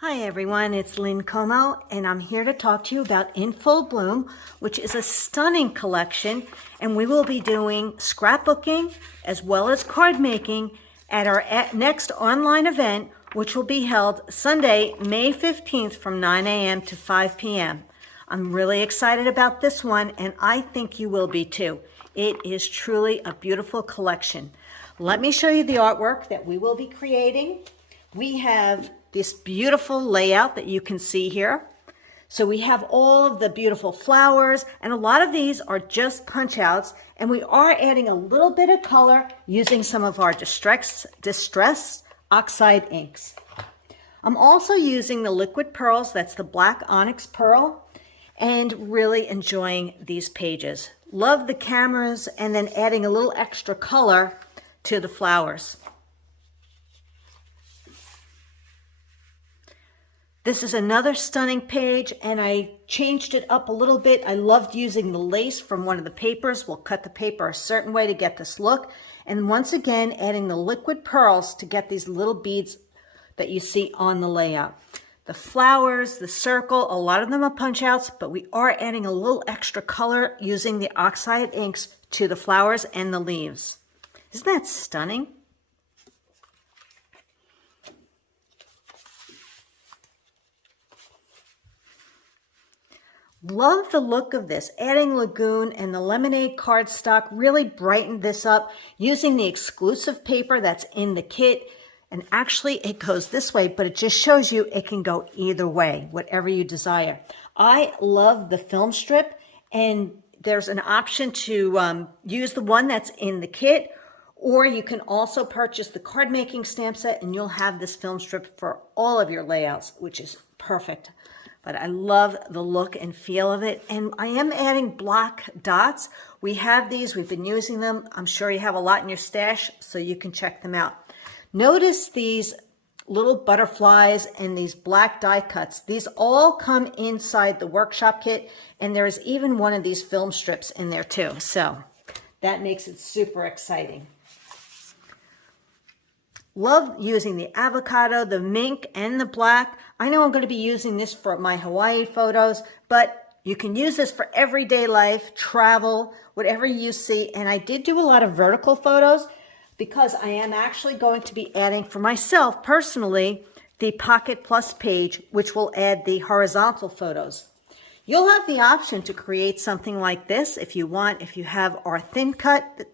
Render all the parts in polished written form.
Hi everyone, it's Lynn Como, and I'm here to talk to you about In Full Bloom, which is a stunning collection, and we will be doing scrapbooking as well as card making at our next online event, which will be held Sunday, May 15th from 9 a.m. to 5 p.m. I'm really excited about this one, and I think you will be too. It is truly a beautiful collection. Let me show you the artwork that we will be creating. We have this beautiful layout that you can see here. So we have all of the beautiful flowers, and a lot of these are just punch outs, and we are adding a little bit of color using some of our distressed oxide inks. I'm also using the liquid pearls, that's the black onyx pearl, and really enjoying these pages. Love the cameras and then adding a little extra color to the flowers. This is another stunning page, and I changed it up a little bit. I loved using the lace from one of the papers. We'll cut the paper a certain way to get this look. And once again, adding the liquid pearls to get these little beads that you see on the layout. The flowers, the circle, a lot of them are punch outs, but we are adding a little extra color using the oxide inks to the flowers and the leaves. Isn't that stunning? Love the look of this. Adding Lagoon and the lemonade cardstock really brightened this up using the exclusive paper that's in the kit. And actually it goes this way, but it just shows you it can go either way, whatever you desire. I love the film strip, and there's an option to use the one that's in the kit, or you can also purchase the card making stamp set and you'll have this film strip for all of your layouts, which is perfect. But I love the look and feel of it. And I am adding black dots. We have these, we've been using them. I'm sure you have a lot in your stash, so you can check them out. Notice these little butterflies and these black die cuts. These all come inside the workshop kit, and there's even one of these film strips in there too. So that makes it super exciting. Love using the avocado, the mink, and the black. I know I'm going to be using this for my Hawaii photos, but you can use this for everyday life, travel, whatever you see. And I did do a lot of vertical photos because I am actually going to be adding for myself personally the Pocket Plus page, which will add the horizontal photos. You'll have the option to create something like this if you want, if you have our thin cut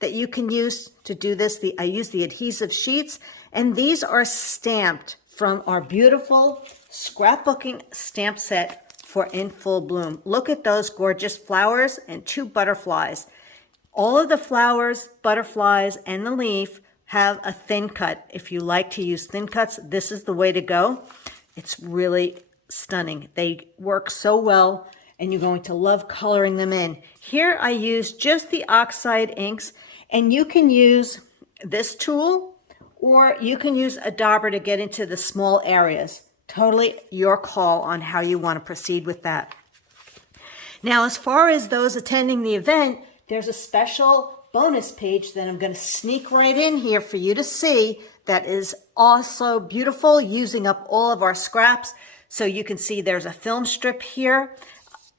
that you can use to do this. I use the adhesive sheets, and these are stamped from our beautiful scrapbooking stamp set for In Full Bloom. Look at those gorgeous flowers and two butterflies. All of the flowers, butterflies, and the leaf have a thin cut. If you like to use thin cuts, this is the way to go. It's really stunning. They work so well, and you're going to love coloring them in. Here I use just the oxide inks, and you can use this tool, or you can use a dauber to get into the small areas. Totally your call on how you want to proceed with that. Now, as far as those attending the event, there's a special bonus page that I'm going to sneak right in here for you to see that is also beautiful, using up all of our scraps. So you can see there's a film strip here,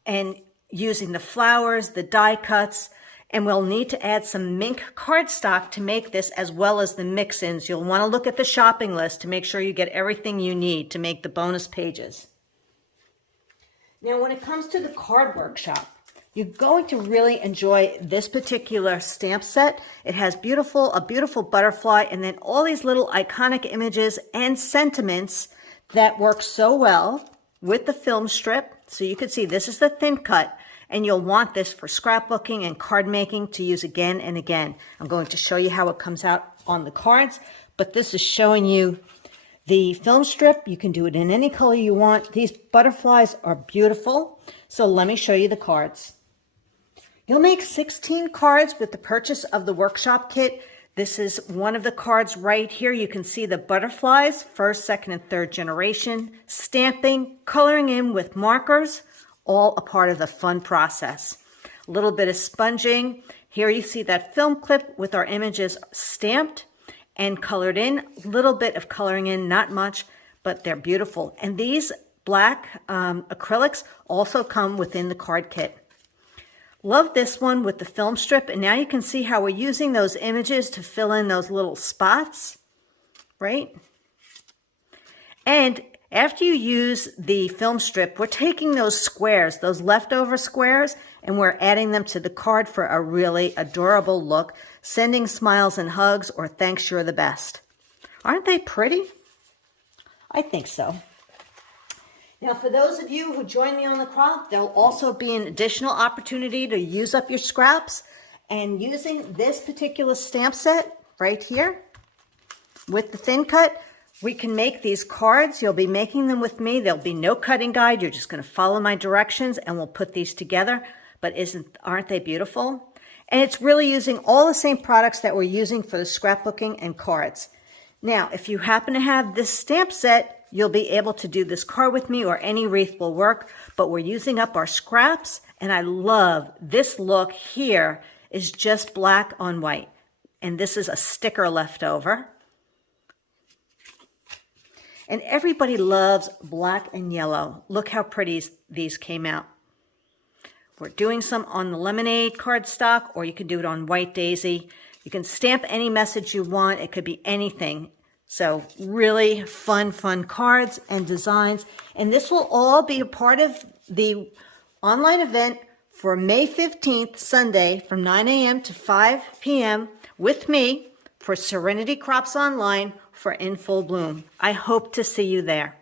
and using the flowers, the die cuts, and we'll need to add some mink cardstock to make this, as well as the mix-ins. You'll want to look at the shopping list to make sure you get everything you need to make the bonus pages. Now, when it comes to the card workshop, you're going to really enjoy this particular stamp set. It has a beautiful butterfly, and then all these little iconic images and sentiments that work so well with the film strip. So you can see this is the thin cut, and you'll want this for scrapbooking and card making to use again and again. I'm going to show you how it comes out on the cards, but this is showing you the film strip. You can do it in any color you want. These butterflies are beautiful. So let me show you the cards. You'll make 16 cards with the purchase of the workshop kit. This is one of the cards right here. You can see the butterflies, first, second, and third generation, stamping, coloring in with markers, all a part of the fun process. A little bit of sponging. Here you see that film clip with our images stamped and colored in. A little bit of coloring in, not much, but they're beautiful. And these black acrylics also come within the card kit. Love this one with the film strip, and now you can see how we're using those images to fill in those little spots, right? And after you use the film strip, we're taking those squares, those leftover squares, and we're adding them to the card for a really adorable look, sending smiles and hugs or thanks, you're the best. Aren't they pretty? I think so. Now, for those of you who join me on the crawl, there'll also be an additional opportunity to use up your scraps. And using this particular stamp set right here with the thin cut, we can make these cards. You'll be making them with me. There'll be no cutting guide. You're just going to follow my directions and we'll put these together. But aren't they beautiful? And it's really using all the same products that we're using for the scrapbooking and cards. Now, if you happen to have this stamp set, you'll be able to do this card with me or any wreath will work. But we're using up our scraps, and I love this look here is just black on white. And this is a sticker left over. And everybody loves black and yellow. Look how pretty these came out. We're doing some on the lemonade cardstock, or you can do it on white daisy. You can stamp any message you want. It could be anything. So really fun cards and designs. And this will all be a part of the online event for May 15th, Sunday, from 9 a.m. to 5 p.m. with me for Serenity Crops Online for In Full Bloom. I hope to see you there.